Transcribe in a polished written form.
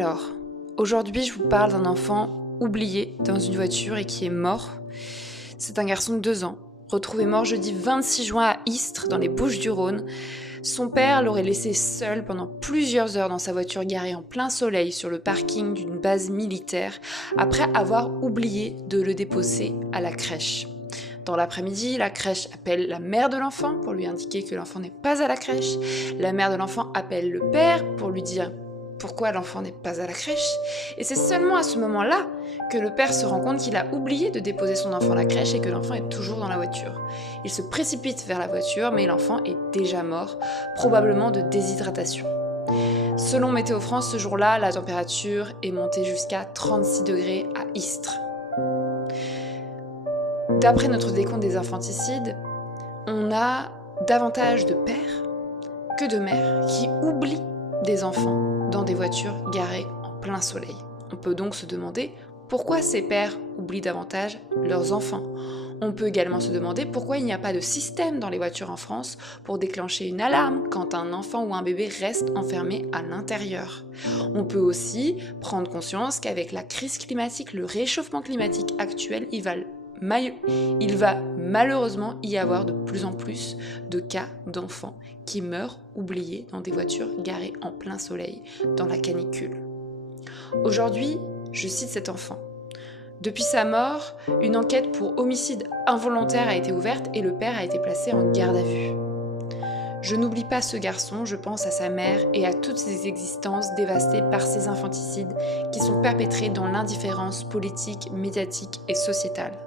Alors, aujourd'hui, je vous parle d'un enfant oublié dans une voiture et qui est mort. C'est un garçon de 2 ans, retrouvé mort jeudi 26 juin à Istres, dans les Bouches-du-Rhône. Son père l'aurait laissé seul pendant plusieurs heures dans sa voiture garée en plein soleil sur le parking d'une base militaire, après avoir oublié de le déposer à la crèche. Dans l'après-midi, la crèche appelle la mère de l'enfant pour lui indiquer que l'enfant n'est pas à la crèche. La mère de l'enfant appelle le père pour lui dire pourquoi l'enfant n'est pas à la crèche. Et c'est seulement à ce moment-là que le père se rend compte qu'il a oublié de déposer son enfant à la crèche et que l'enfant est toujours dans la voiture. Il se précipite vers la voiture, mais l'enfant est déjà mort, probablement de déshydratation. Selon Météo France, ce jour-là, la température est montée jusqu'à 36 degrés à Istres. D'après notre décompte des infanticides, on a davantage de pères que de mères qui oublient des enfants dans des voitures garées en plein soleil. On peut donc se demander pourquoi ces pères oublient davantage leurs enfants. On peut également se demander pourquoi il n'y a pas de système dans les voitures en France pour déclencher une alarme quand un enfant ou un bébé reste enfermé à l'intérieur. On peut aussi prendre conscience qu'avec la crise climatique, le réchauffement climatique actuel, il va malheureusement y avoir de plus en plus de cas d'enfants qui meurent oubliés dans des voitures garées en plein soleil dans la canicule. Aujourd'hui, je cite cet enfant. Depuis sa mort, une enquête pour homicide involontaire a été ouverte et le père a été placé en garde à vue. Je n'oublie pas ce garçon, je pense à sa mère et à toutes ces existences dévastées par ces infanticides qui sont perpétrés dans l'indifférence politique, médiatique et sociétale.